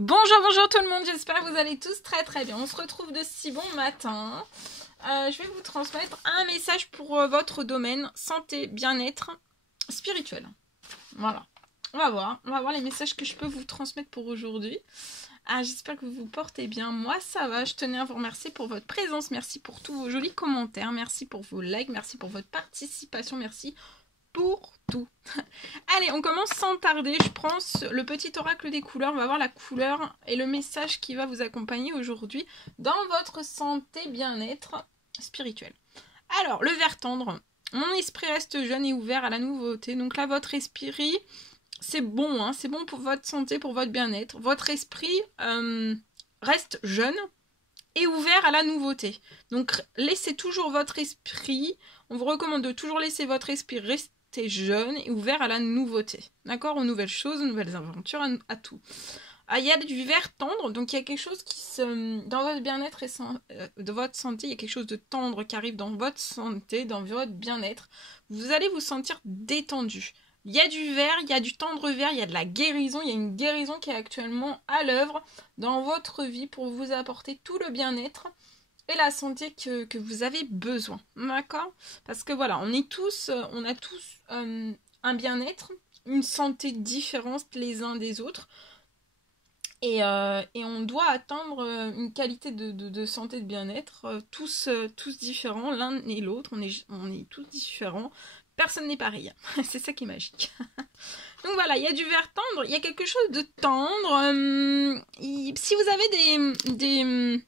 Bonjour tout le monde, j'espère que vous allez tous très bien. On se retrouve de si bon matin. Je vais vous transmettre un message pour votre domaine santé, bien-être, spirituel. Voilà. On va voir les messages que je peux vous transmettre pour aujourd'hui. J'espère que vous vous portez bien. Moi, ça va. Je tenais à vous remercier pour votre présence. Merci pour tous vos jolis commentaires. Merci pour vos likes. Merci pour votre participation. Merci pour tout. Allez, on commence sans tarder. Je prends le petit oracle des couleurs. On va voir la couleur et le message qui va vous accompagner aujourd'hui dans votre santé, bien-être spirituel. Alors, le vert tendre. Mon esprit reste jeune et ouvert à la nouveauté. Donc là, votre esprit, c'est bon, hein, c'est bon pour votre santé, pour votre bien-être. Votre esprit reste jeune et ouvert à la nouveauté. Donc, laissez toujours votre esprit. On vous recommande de toujours laisser votre esprit rester jeune et ouvert à la nouveauté. D'accord? Aux nouvelles choses, aux nouvelles aventures, à tout. Il y a du vert tendre, donc il y a quelque chose qui se... Dans votre bien-être et de votre santé, il y a quelque chose de tendre qui arrive dans votre santé, dans votre bien-être. Vous allez vous sentir détendu. Il y a du vert, il y a du tendre vert, il y a de la guérison, il y a une guérison qui est actuellement à l'œuvre dans votre vie pour vous apporter tout le bien-être et la santé que vous avez besoin, d'accord? Parce que voilà, on a tous un bien-être, une santé différente les uns des autres, et on doit atteindre une qualité de santé, de bien-être, tous différents, l'un et l'autre, on est tous différents, personne n'est pareil, c'est ça qui est magique. Donc voilà, il y a du vert tendre, il y a quelque chose de tendre, si vous avez des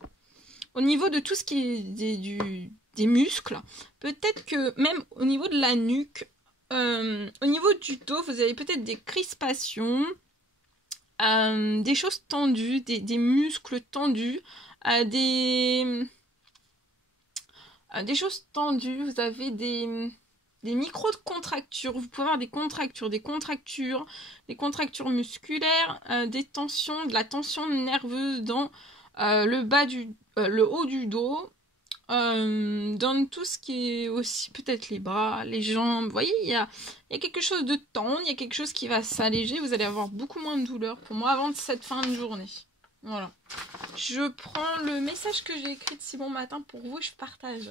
au niveau de tout ce qui est des muscles, peut-être que même au niveau de la nuque, au niveau du dos, vous avez peut-être des crispations, des choses tendues, des muscles tendus, des choses tendues, vous avez des micro-contractures, vous pouvez avoir des contractures musculaires, des tensions, de la tension nerveuse dans le haut du dos, dans tout ce qui est aussi peut-être les bras, les jambes. Vous voyez, il y a quelque chose de tendre, il y a quelque chose qui va s'alléger. Vous allez avoir beaucoup moins de douleur pour moi avant cette fin de journée. Voilà. Je prends le message que j'ai écrit de si bon matin pour vous, je partage.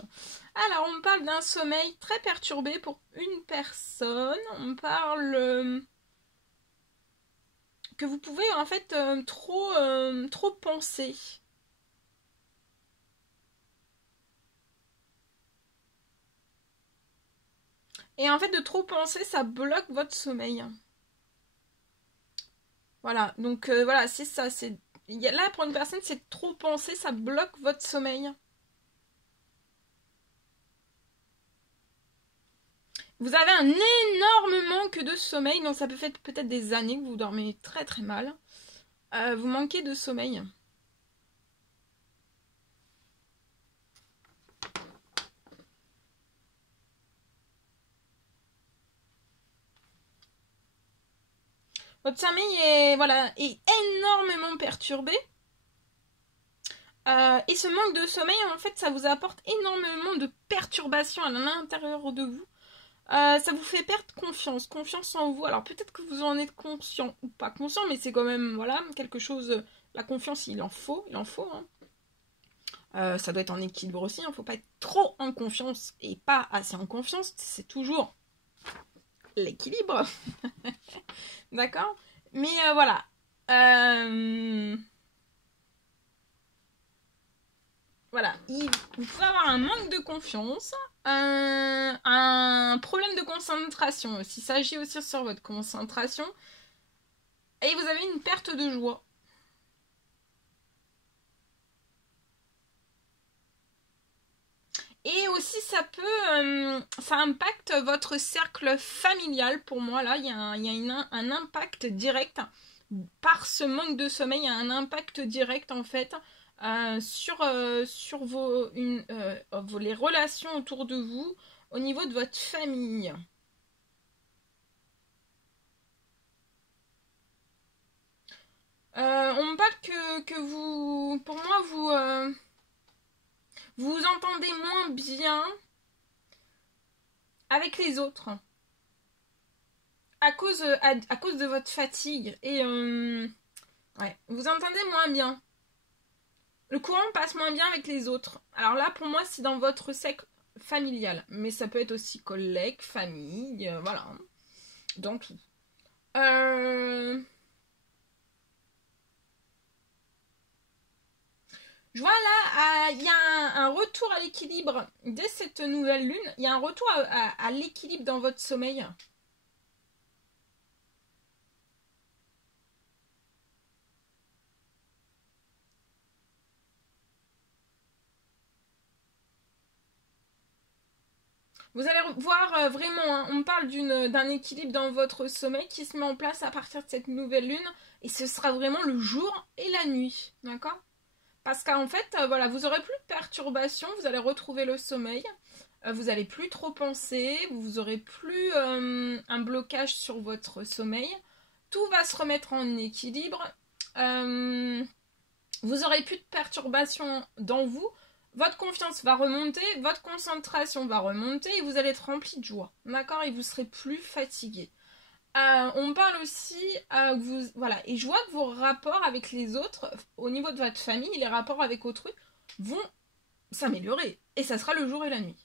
Alors, on me parle d'un sommeil très perturbé pour une personne. On me parle que vous pouvez en fait trop penser. Et en fait, de trop penser, ça bloque votre sommeil. Voilà, donc voilà, c'est ça. Là, pour une personne, c'est trop penser, ça bloque votre sommeil. Vous avez un énorme manque de sommeil, donc ça peut faire peut-être des années que vous dormez très mal. Vous manquez de sommeil. Votre sommeil est énormément perturbé. Et ce manque de sommeil, en fait, ça vous apporte énormément de perturbations à l'intérieur de vous. Ça vous fait perdre confiance en vous. Alors peut-être que vous en êtes conscient ou pas conscient, mais c'est quand même, voilà, quelque chose... La confiance, il en faut. Hein. Ça doit être en équilibre aussi, il ne faut pas être trop en confiance et pas assez en confiance. C'est toujours l'équilibre. D'accord? Mais voilà. Voilà. Vous pouvez avoir un manque de confiance, un problème de concentration aussi. Ça agit aussi sur votre concentration. Et vous avez une perte de joie. Et aussi, ça impacte votre cercle familial. Pour moi, là, il y a un impact direct. Par ce manque de sommeil, il y a un impact direct, en fait, sur les relations autour de vous, au niveau de votre famille. On me parle que vous... Pour moi, vous vous entendez moins bien avec les autres à cause de votre fatigue. Et Ouais, vous entendez moins bien. Le courant passe moins bien avec les autres. Alors là, pour moi, c'est dans votre cercle familial. Mais ça peut être aussi collègue, famille, voilà. Dans tout. Je vois là, il y a un retour à l'équilibre dès cette nouvelle lune. Il y a un retour à l'équilibre dans votre sommeil. Vous allez voir vraiment, hein, on parle d'un équilibre dans votre sommeil qui se met en place à partir de cette nouvelle lune. Et ce sera vraiment le jour et la nuit. D'accord ? Parce qu'en fait, voilà, vous aurez plus de perturbations, vous allez retrouver le sommeil. Vous n'allez plus trop penser, vous aurez plus un blocage sur votre sommeil. Tout va se remettre en équilibre. Vous aurez plus de perturbations dans vous. Votre confiance va remonter, votre concentration va remonter et vous allez être rempli de joie. D'accord ? Et vous serez plus fatigué. On parle aussi, voilà, et je vois que vos rapports avec les autres, au niveau de votre famille, les rapports avec autrui, vont s'améliorer. Et ça sera le jour et la nuit.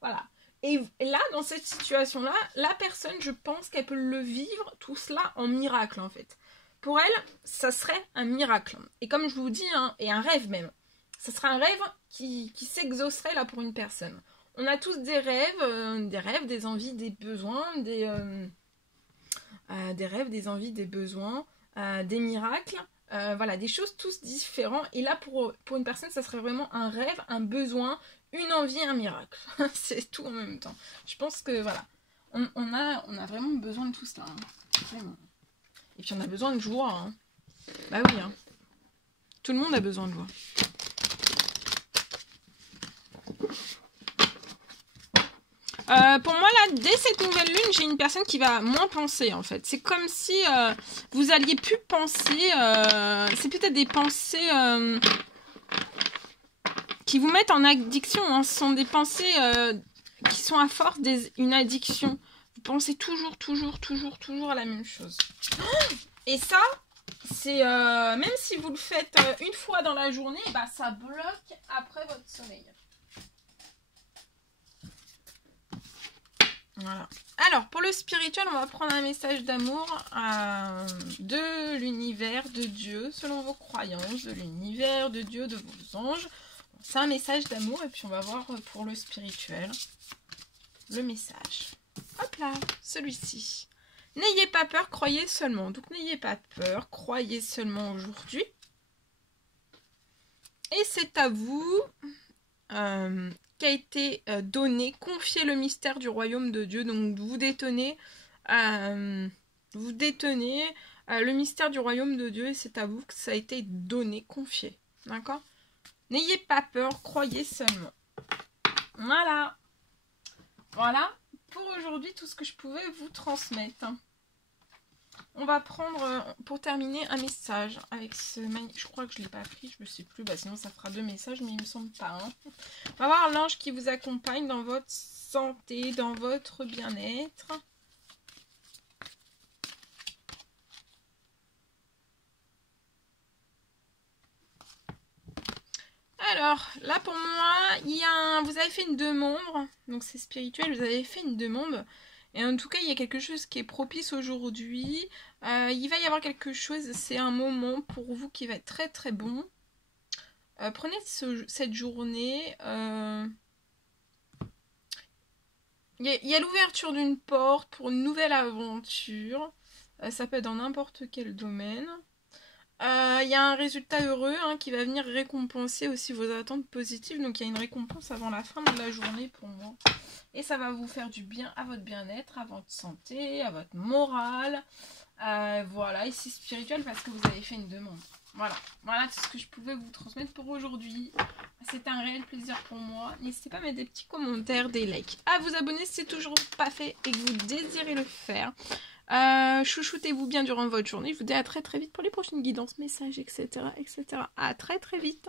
Voilà. Et là, dans cette situation-là, la personne, je pense qu'elle peut le vivre, tout cela, en miracle, en fait. Pour elle, ça serait un miracle. Et comme je vous dis, hein, et un rêve même. Ça serait un rêve qui s'exaucerait là pour une personne. On a tous des rêves, des envies, des besoins, des rêves, des envies, des besoins, des miracles. Voilà, des choses tous différents. Et là, pour une personne, ça serait vraiment un rêve, un besoin, une envie, un miracle. C'est tout en même temps. Je pense que, voilà, on a vraiment besoin de tout ça. Hein. Vraiment. Et puis, on a besoin de joie. Hein. Bah oui, hein. Tout le monde a besoin de joie. Pour moi, là, dès cette nouvelle lune, j'ai une personne qui va moins penser, en fait. C'est comme si vous alliez plus penser... c'est peut-être des pensées qui vous mettent en addiction. Hein. Ce sont des pensées qui sont à force une addiction. Vous pensez toujours à la même chose. Et ça, c'est... même si vous le faites une fois dans la journée, bah, ça bloque après votre sommeil. Voilà. Alors, pour le spirituel, on va prendre un message d'amour de l'univers, de Dieu, selon vos croyances, de l'univers, de Dieu, de vos anges. C'est un message d'amour, et puis on va voir pour le spirituel le message. Hop là, celui-ci. N'ayez pas peur, croyez seulement. Donc, n'ayez pas peur, croyez seulement aujourd'hui. Et c'est à vous... qui a été donné, confiez le mystère du royaume de Dieu. Donc vous détenez le mystère du royaume de Dieu et c'est à vous que ça a été donné, confié. D'accord ? N'ayez pas peur, croyez seulement. Voilà. Voilà pour aujourd'hui tout ce que je pouvais vous transmettre. On va prendre, pour terminer, un message avec ce magnifique... Je crois que je ne l'ai pas pris, je ne sais plus. Bah, sinon, ça fera 2 messages, mais il ne me semble pas. Hein. On va voir l'ange qui vous accompagne dans votre santé, dans votre bien-être. Alors, là, pour moi, vous avez fait une demande. Donc, c'est spirituel, vous avez fait une demande. Et en tout cas, il y a quelque chose qui est propice aujourd'hui. Il va y avoir quelque chose, c'est un moment pour vous qui va être très très bon. Prenez cette journée. Il y a l'ouverture d'une porte pour une nouvelle aventure. Ça peut être dans n'importe quel domaine. Il y a un résultat heureux qui va venir récompenser aussi vos attentes positives. Donc il y a une récompense avant la fin de la journée pour moi. Et ça va vous faire du bien à votre bien-être, à votre santé, à votre morale. Voilà, et c'est spirituel parce que vous avez fait une demande. Voilà, voilà tout ce que je pouvais vous transmettre pour aujourd'hui. C'était un réel plaisir pour moi. N'hésitez pas à mettre des petits commentaires, des likes, à vous abonner si c'est toujours pas fait et que vous désirez le faire. Chouchoutez-vous bien durant votre journée. Je vous dis à très très vite pour les prochaines guidances, messages, etc. etc. À très très vite.